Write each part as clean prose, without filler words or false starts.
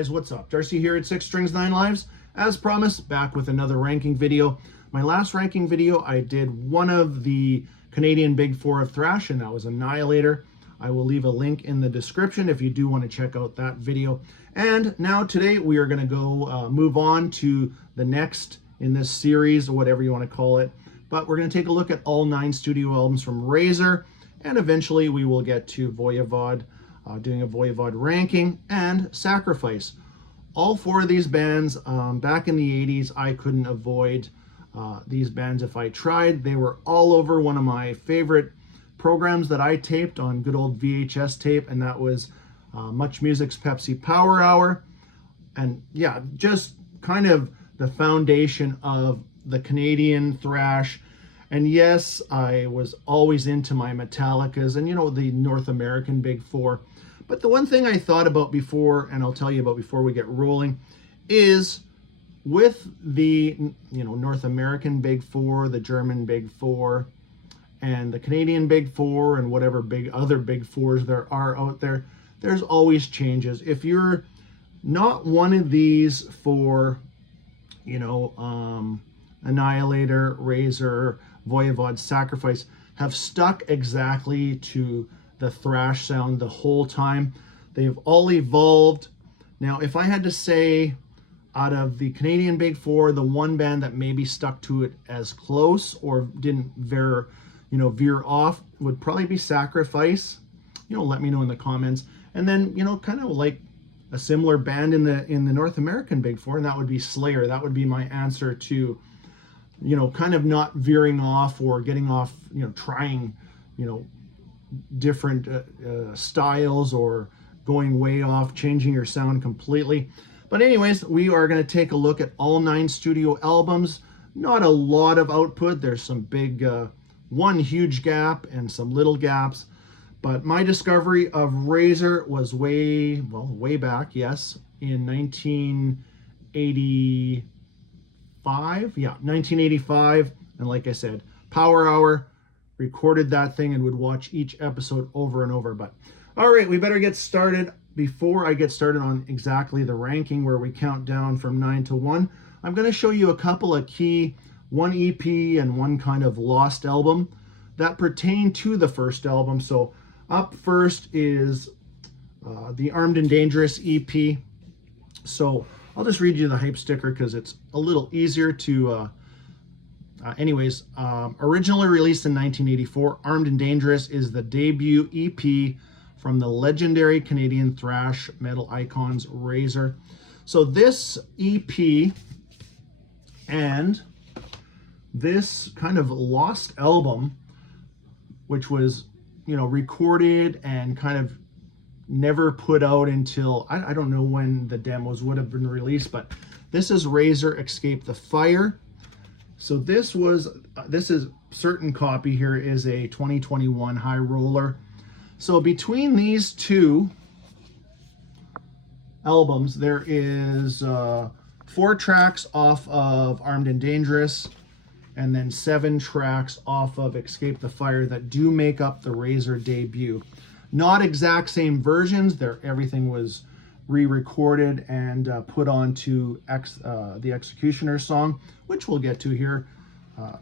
guys, what's up? Darcy here at 6 Strings 9 Lives. As promised, back with another ranking video. My last ranking video, I did one of the Canadian Big Four of thrash, and that was Annihilator. I will leave a link in the description if you do want to check out that video. And now today we are going to go move on to the next in this series, or whatever you want to call it. But we're going to take a look at all 9 studio albums from Razor, and eventually we will get to Voivod, doing a Voivod ranking, and Sacrifice. All 4 of these bands, back in the 80s, I couldn't avoid these bands if I tried. They were all over one of my favorite programs that I taped on good old VHS tape, and that was Much Music's Pepsi Power Hour. And yeah, just kind of the foundation of the Canadian thrash. And yes, I was always into my Metallicas and, you know, the North American Big Four. But the one thing I thought about before, and I'll tell you about before we get rolling, is with the, you know, North American Big Four, the German Big Four, and the Canadian Big Four, and whatever other Big Fours there are out there, there's always changes. If you're not one of these for, you know, Annihilator, Razor, Voivod, Sacrifice, have stuck exactly to the thrash sound the whole time. They've all evolved. Now, if I had to say, out of the Canadian Big Four, the one band that maybe stuck to it as close or didn't veer off would probably be Sacrifice. You know, let me know in the comments. And then, you know, kind of like a similar band in the North American Big Four, and that would be Slayer. That would be my answer to, you know, kind of not veering off or getting off, you know, trying, you know, different styles or going way off, changing your sound completely. But anyways, we are going to take a look at all 9 studio albums. Not a lot of output. There's some big, one huge gap and some little gaps. But my discovery of Razor was way back, yes, in 1985. Yeah, 1985. And like I said, Power Hour, recorded that thing and would watch each episode over and over. But all right, we better get started. Before I get started on exactly the ranking where we count down from 9 to 1, I'm going to show you a couple of key, one EP and one kind of lost album that pertain to the first album. So up first is the Armed and Dangerous EP. So I'll just read you the hype sticker because it's a little easier to originally released in 1984, Armed and Dangerous is the debut EP from the legendary Canadian thrash metal icons Razor. So this EP and this kind of lost album, which was, you know, recorded and kind of never put out until, I don't know when the demos would have been released, but this is Razor Escape the Fire. So this is certain copy here is a 2021 High Roller. So between these 2 albums, there is 4 tracks off of Armed and Dangerous, and then 7 tracks off of Escape the Fire that do make up the Razor debut. Not exact same versions. Everything was re-recorded and put onto the Executioner song, which we'll get to here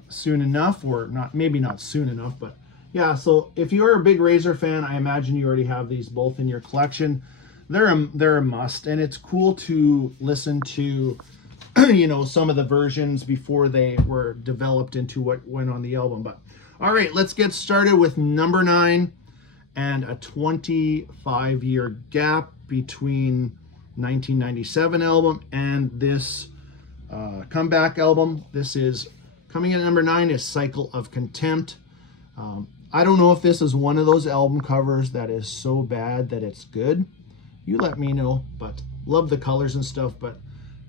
soon enough, or not, maybe not soon enough, but yeah. So if you're a big Razor fan, I imagine you already have these both in your collection. They're a must, and it's cool to listen to you know, some of the versions before they were developed into what went on the album. But all right, let's get started with number 9 and a 25-year gap between 1997 album and this comeback album. This is coming in at number 9 is Cycle of Contempt. I don't know if this is one of those album covers that is so bad that it's good. You let me know, but love the colors and stuff, but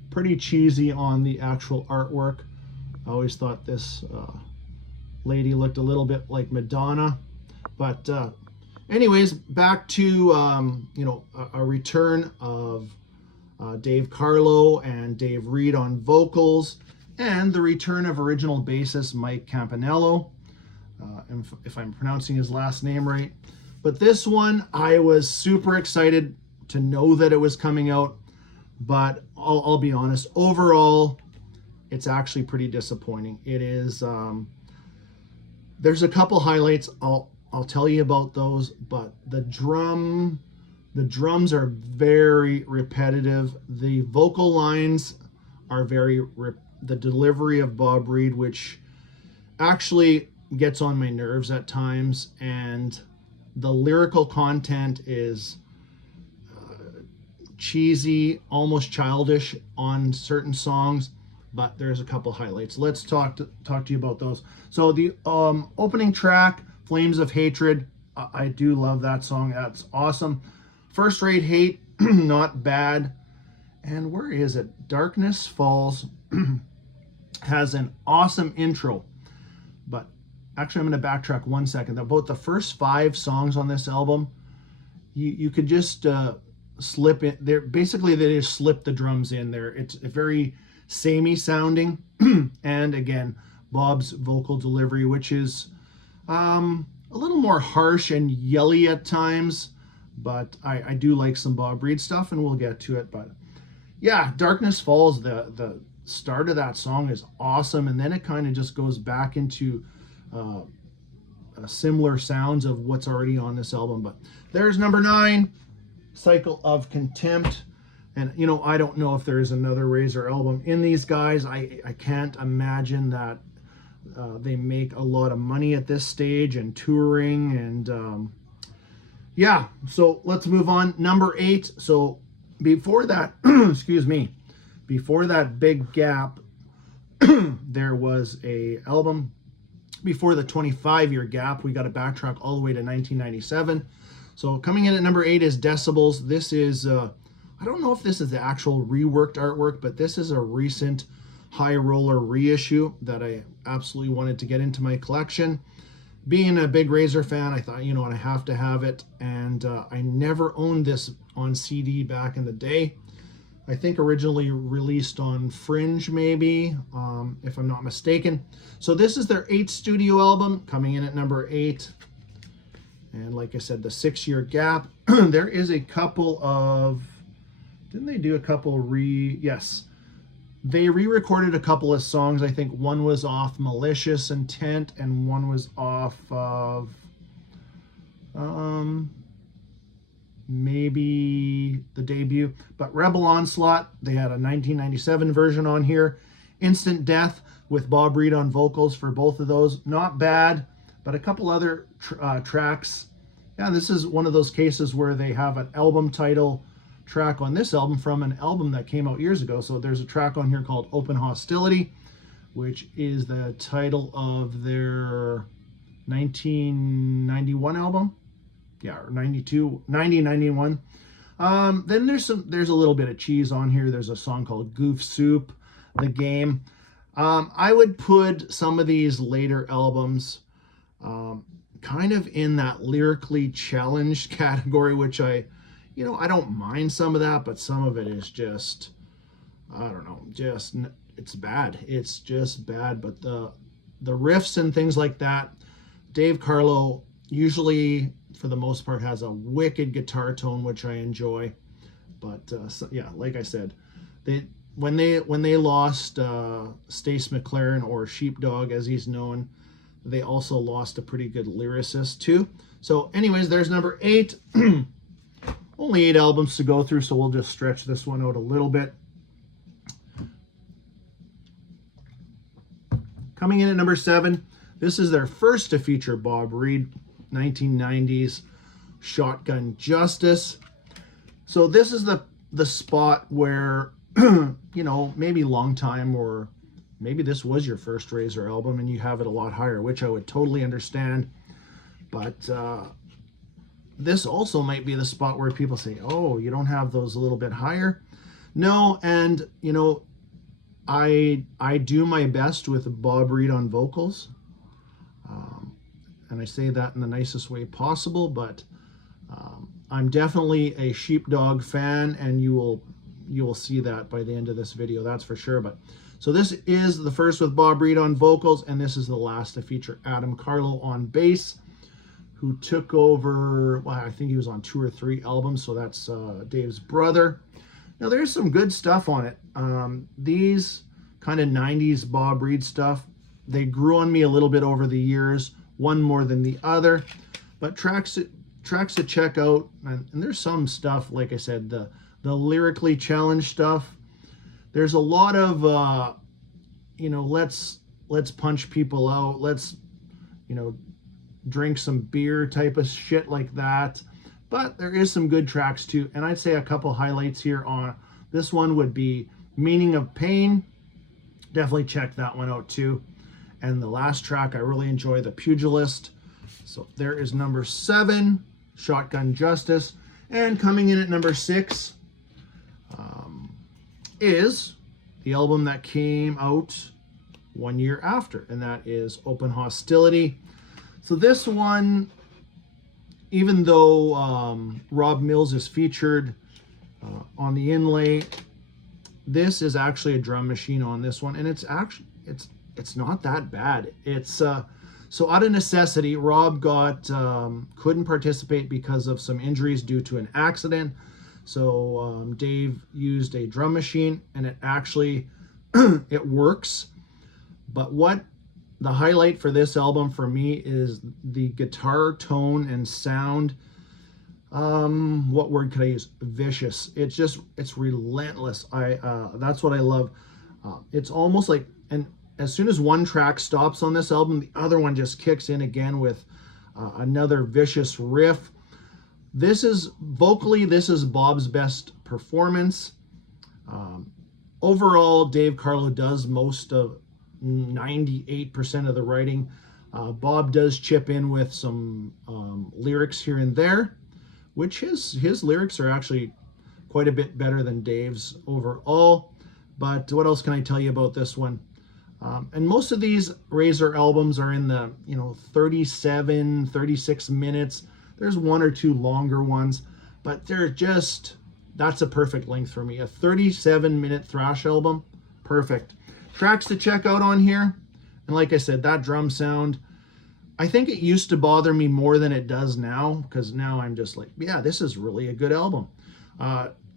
pretty cheesy on the actual artwork. I always thought this lady looked a little bit like Madonna. But anyways, back to, you know, a return of Dave Carlo and Dave Reed on vocals, and the return of original bassist Mike Campanello, if I'm pronouncing his last name right. But this one, I was super excited to know that it was coming out. but I'll be honest, overall, it's actually pretty disappointing. It is, there's a couple highlights. I'll tell you about those, but the drums are very repetitive. The vocal lines are the delivery of Bob Reed, which actually gets on my nerves at times, and the lyrical content is cheesy, almost childish on certain songs, but there's a couple highlights. Let's talk to you about those. So the opening track, Flames of Hatred, I do love that song. That's awesome. First Rate Hate, not bad. And where is it? Darkness Falls has an awesome intro. But actually, I'm going to backtrack 1 second. About the first 5 songs on this album, you could just slip it there. Basically, they just slip the drums in there. It's very samey sounding. And again, Bob's vocal delivery, which is a little more harsh and yelly at times. But I do like some Bob Reed stuff, and we'll get to it. But yeah, Darkness Falls, the start of that song is awesome, and then it kind of just goes back into similar sounds of what's already on this album. But there's number 9, Cycle of Contempt. And you know, I don't know if there is another Razor album in these guys. I can't imagine that they make a lot of money at this stage and touring, and yeah, so let's move on. Number 8. So before that, excuse me, before that big gap, there was a album. Before the 25-year gap, we got to backtrack all the way to 1997. So coming in at number 8 is Decibels. This is, I don't know if this is the actual reworked artwork, but this is a recent High Roller reissue that I absolutely wanted to get into my collection. Being a big Razor fan, I thought, you know what, I have to have it. And I never owned this on CD back in the day. I think originally released on Fringe, maybe, if I'm not mistaken. So this is their 8th studio album, coming in at number 8. And like I said, the 6-year gap. There is a couple of... Didn't they do a couple Yes. They re-recorded a couple of songs. I think one was off Malicious Intent and one was off of maybe the debut. But Rebel Onslaught, they had a 1997 version on here. Instant Death with Bob Reed on vocals for both of those. Not bad, but a couple other tracks. Yeah, this is one of those cases where they have an album title track on this album from an album that came out years ago. So there's a track on here called Open Hostility, which is the title of their 1991 album. Yeah, or 1991. Then there's a little bit of cheese on here. There's a song called Goof Soup, The Game. I would put some of these later albums kind of in that lyrically challenged category, which I don't mind some of that, but some of it is just, I don't know, it's bad. It's just bad. But the riffs and things like that, Dave Carlo usually, for the most part, has a wicked guitar tone, which I enjoy. But yeah, like I said, when they lost Stace McLaren, or Sheepdog as he's known, they also lost a pretty good lyricist too. So anyways, there's number 8. Only 8 albums to go through, so we'll just stretch this one out a little bit. Coming in at number 7, this is their first to feature Bob Reed, 1990s Shotgun Justice. So this is the spot where, maybe long time, or maybe this was your first Razor album and you have it a lot higher, which I would totally understand. But this also might be the spot where people say, oh, you don't have those a little bit higher. No, and, I do my best with Bob Reed on vocals. And I say that in the nicest way possible, but I'm definitely a Sheepdog fan, and you will see that by the end of this video, that's for sure. But so this is the first with Bob Reed on vocals, and this is the last to feature Adam Carlo on bass, who took over, well, I think he was on 2 or 3 albums, so that's Dave's brother. Now there's some good stuff on it. These kind of 90s Bob Reed stuff, they grew on me a little bit over the years, one more than the other, but tracks to check out. And there's some stuff, like I said, the lyrically challenged stuff. There's a lot of let's punch people out, let's drink some beer type of shit like that. But there is some good tracks too, and I'd say a couple highlights here on this one would be Meaning of Pain. Definitely check that one out too. And the last track I really enjoy, The Pugilist. So there is number 7, Shotgun Justice. And coming in at number 6 is the album that came out 1 year after, and that is Open Hostility. So this one, even though Rob Mills is featured on the inlay, this is actually a drum machine on this one, and it's not that bad. It's so out of necessity, Rob couldn't participate because of some injuries due to an accident. So Dave used a drum machine, and it actually it works. But what the highlight for this album for me is the guitar tone and sound. What word could I use? Vicious. It's relentless. That's what I love. It's almost like, and as soon as one track stops on this album, the other one just kicks in again with another vicious riff. This is Bob's best performance. Overall, Dave Carlo does most of 98% of the writing. Bob does chip in with some lyrics here and there, which his lyrics are actually quite a bit better than Dave's overall. But what else can I tell you about this one? And most of these Razor albums are in the 37, 36 minutes. There's one or two longer ones, but that's a perfect length for me. A 37-minute thrash album, perfect. Tracks to check out on here, and like I said, that drum sound, I think it used to bother me more than it does now, because now I'm just like, yeah, this is really a good album.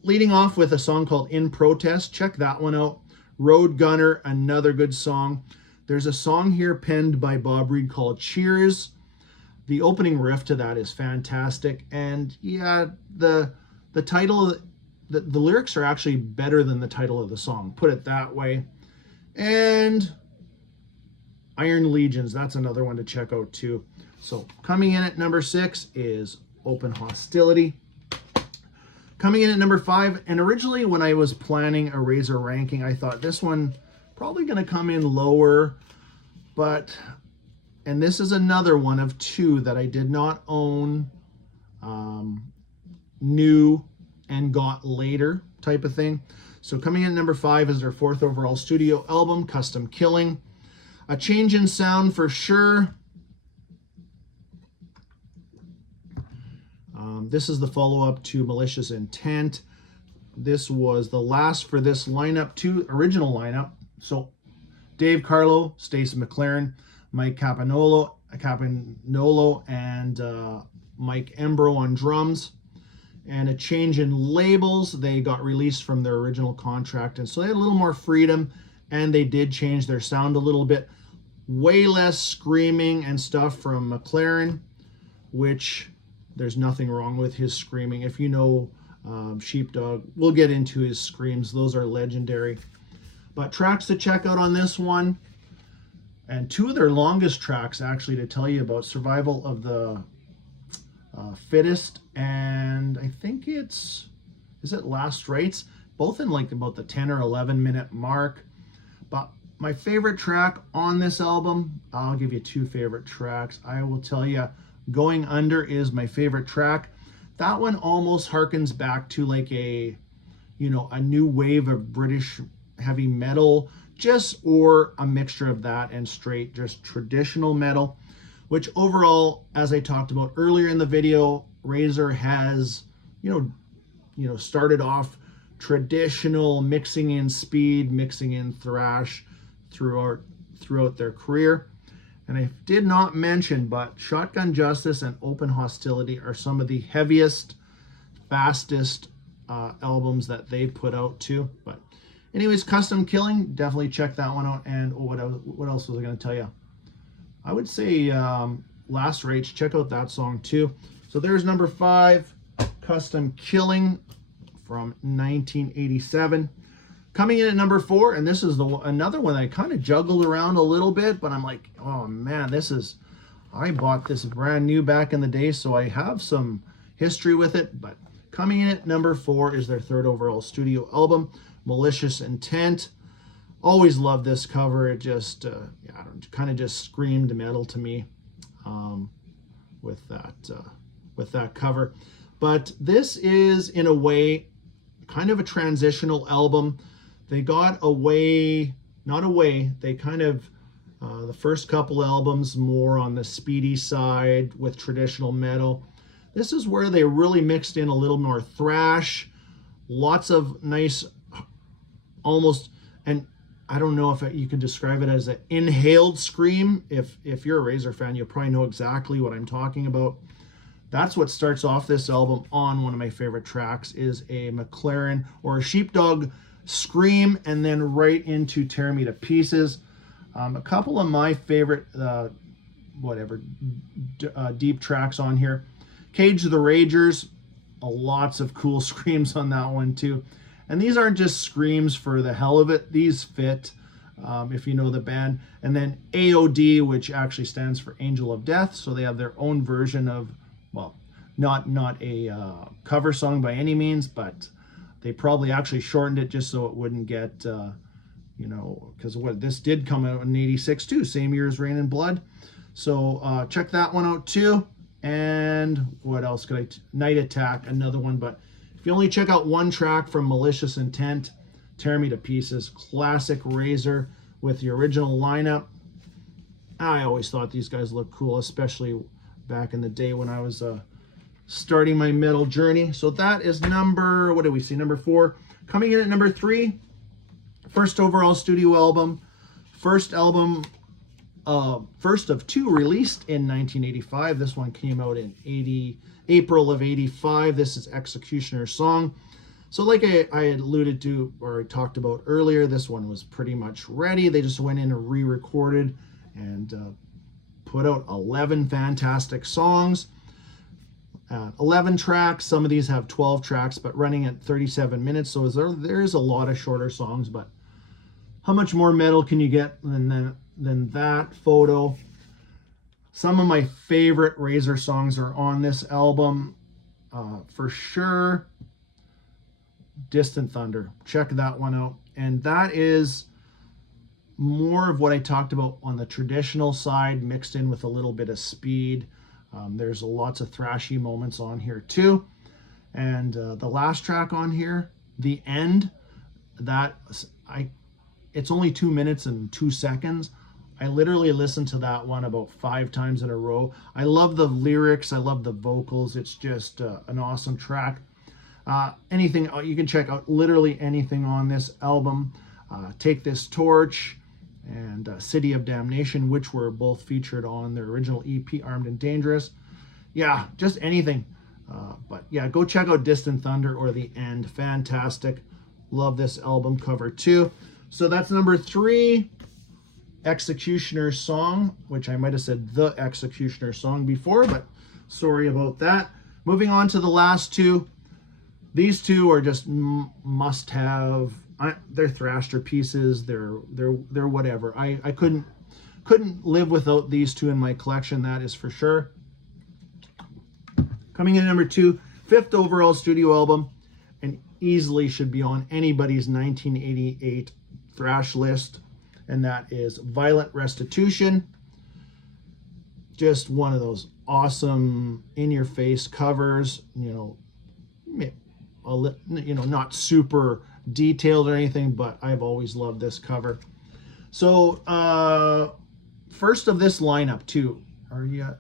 Leading off with a song called In Protest, check that one out. Road Gunner, another good song. There's a song here penned by Bob Reed called Cheers. The opening riff to that is fantastic, and yeah, the title, the lyrics are actually better than the title of the song, put it that way. And Iron Legions, that's another one to check out too. So coming in at number 6 is Open Hostility. Coming in at number 5, and originally when I was planning a Razor ranking, I thought this one probably going to come in lower, and this is another one of 2 that I did not own, new and got later type of thing. So coming in at number 5 is their 4th overall studio album, Custom Killing. A change in sound for sure. This is the follow-up to Malicious Intent. This was the last for this lineup, original lineup. So Dave Carlo, Stacey McLaren, Mike Capanolo, and Mike Embro on drums. And a change in labels. They got released from their original contract, and so they had a little more freedom, and they did change their sound a little bit. Way less screaming and stuff from McLaren, which there's nothing wrong with his screaming. If you know Sheepdog, we'll get into his screams. Those are legendary. But tracks to check out on this one, and 2 of their longest tracks actually to tell you about: Survival of the Fittest, and I think is it Last Rites, both in like about the 10 or 11 minute mark. But my favorite track on this album, I'll give you 2 favorite tracks. I will tell you, Going Under is my favorite track. That one almost harkens back to like a new wave of British heavy metal, or a mixture of that and straight just traditional metal, which overall, as I talked about earlier in the video, Razor has, started off traditional, mixing in speed, mixing in thrash throughout their career. And I did not mention, but Shotgun Justice and Open Hostility are some of the heaviest, fastest albums that they put out too. But anyways, Custom Killing, definitely check that one out. And what else was I going to tell you? I would say Last Rage, check out that song too. So there's number 5, Custom Killing from 1987. Coming in at number 4, and this is another one I kind of juggled around a little bit, but I'm like, oh man, I bought this brand new back in the day, so I have some history with it. But coming in at number 4 is their 3rd overall studio album, Malicious Intent. Always loved this cover. It just, kind of just screamed metal to me with that cover. But this is, in a way, kind of a transitional album. They got away, they kind of, the first couple albums more on the speedy side with traditional metal. This is where they really mixed in a little more thrash, lots of nice, almost, and I don't know if you could describe it as an inhaled scream. If you're a Razor fan, you'll probably know exactly what I'm talking about. That's what starts off this album. On one of my favorite tracks is a McLaren or a Sheepdog scream, and then right into Tear Me to Pieces. A couple of my favorite deep tracks on here. Cage the Ragers, lots of cool screams on that one too. And these aren't just screams for the hell of it. These fit, if you know the band. And then AOD, which actually stands for Angel of Death. So they have their own version of, well, not a cover song by any means, but they probably actually shortened it just so it wouldn't get, because this did come out in '86 too, same year as Rain and Blood. So check that one out too. And what else could Night Attack, another one. But if you only check out one track from Malicious Intent, Tear Me to Pieces, classic Razor with the original lineup. I always thought these guys looked cool, especially back in the day when I was starting my metal journey. So that is number, what did we see? Number 4. Coming in at number 3, first overall studio album. First of 2 released in 1985. This one came out in April of 85. This is Executioner's Song. So like I had alluded to, or I talked about earlier, this one was pretty much ready. They just went in and re-recorded and put out 11 fantastic songs. 11 tracks. Some of these have 12 tracks, but running at 37 minutes. So there's a lot of shorter songs, but how much more metal can you get than that? Photo. Some of my favorite Razor songs are on this album. For sure, Distant Thunder. Check that one out. And that is more of what I talked about on the traditional side, mixed in with a little bit of speed. There's lots of thrashy moments on here too. And the last track on here, The End, it's only 2 minutes and 2 seconds. I literally listened to that one about 5 times in a row. I love the lyrics. I love the vocals. It's just an awesome track. Anything, you can check out literally anything on this album. Take This Torch and City of Damnation, which were both featured on their original EP, Armed and Dangerous. Yeah, just anything. But yeah, go check out Distant Thunder or The End. Fantastic. Love this album cover too. So that's number 3, Executioner's Song, which I might have said The Executioner's Song before, but sorry about that. Moving on to the last 2. These 2 are just must-have. They're thrasher pieces. They're whatever. I couldn't live without these 2 in my collection. That is for sure. Coming in at number 2, 5th overall studio album, and easily should be on anybody's 1988 thrash list, and that is Violent Restitution. Just one of those awesome in-your-face covers. Not super detailed or anything, but I've always loved this cover. So first of this lineup too,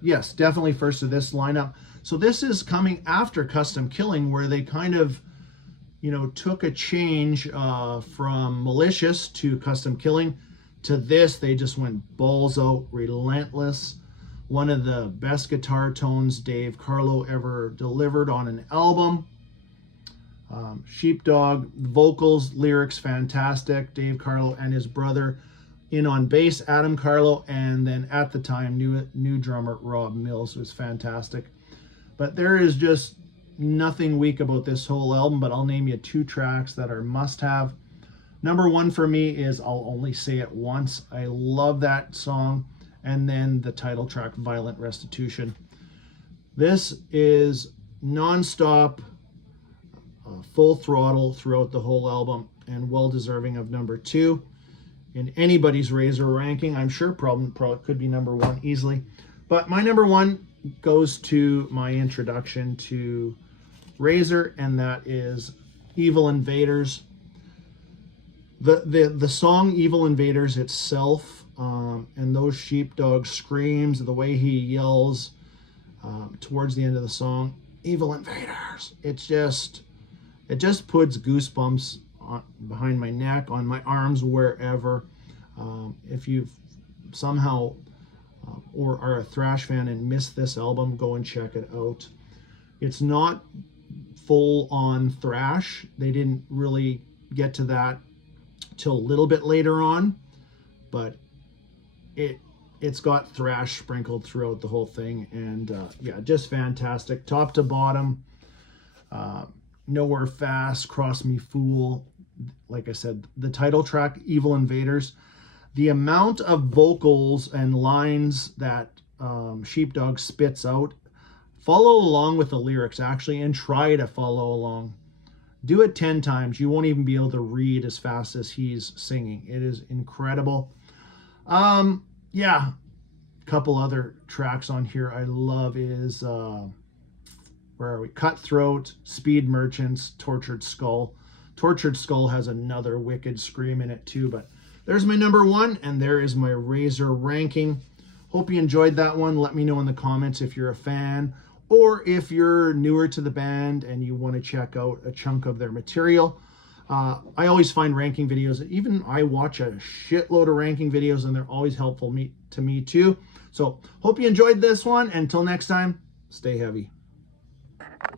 yes, definitely first of this lineup. So this is coming after Custom Killing, where they kind of took a change from Malicious to Custom Killing to this. They just went balls out, relentless. One of the best guitar tones Dave Carlo ever delivered on an album. Sheepdog, vocals, lyrics, fantastic. Dave Carlo and his brother in on bass, Adam Carlo, and then at the time, new drummer Rob Mills was fantastic. But there is just nothing weak about this whole album, but I'll name you 2 tracks that are must-have. Number 1 for me is I'll Only Say It Once. I love that song. And then the title track, Violent Restitution. This is non-stop, full throttle throughout the whole album, and well deserving of number 2 in anybody's Razor ranking. I'm sure probably could be number 1 easily. But my number 1 goes to my introduction to Razor, and that is Evil Invaders. The song Evil Invaders itself, and those Sheepdog screams, the way he yells towards the end of the song, Evil Invaders, it just puts goosebumps behind my neck, on my arms, wherever. If you've somehow or are a thrash fan and missed this album, go and check it out. It's not full on thrash. They didn't really get to that till a little bit later on, but it's got thrash sprinkled throughout the whole thing, and yeah, just fantastic, top to bottom. Nowhere Fast, Cross Me Fool. Like I said, the title track, Evil Invaders. The amount of vocals and lines that Sheepdog spits out, follow along with the lyrics, actually, and try to follow along. Do it 10 times. You won't even be able to read as fast as he's singing. It is incredible. Yeah, a couple other tracks on here I love is, where are we? Cutthroat, Speed Merchants, Tortured Skull. Tortured Skull has another wicked scream in it too, but there's my number 1, and there is my Razor ranking. Hope you enjoyed that one. Let me know in the comments if you're a fan, or if you're newer to the band and you want to check out a chunk of their material. I always find ranking videos, even I watch a shitload of ranking videos, and they're always helpful to me too. So hope you enjoyed this one. Until next time, stay heavy.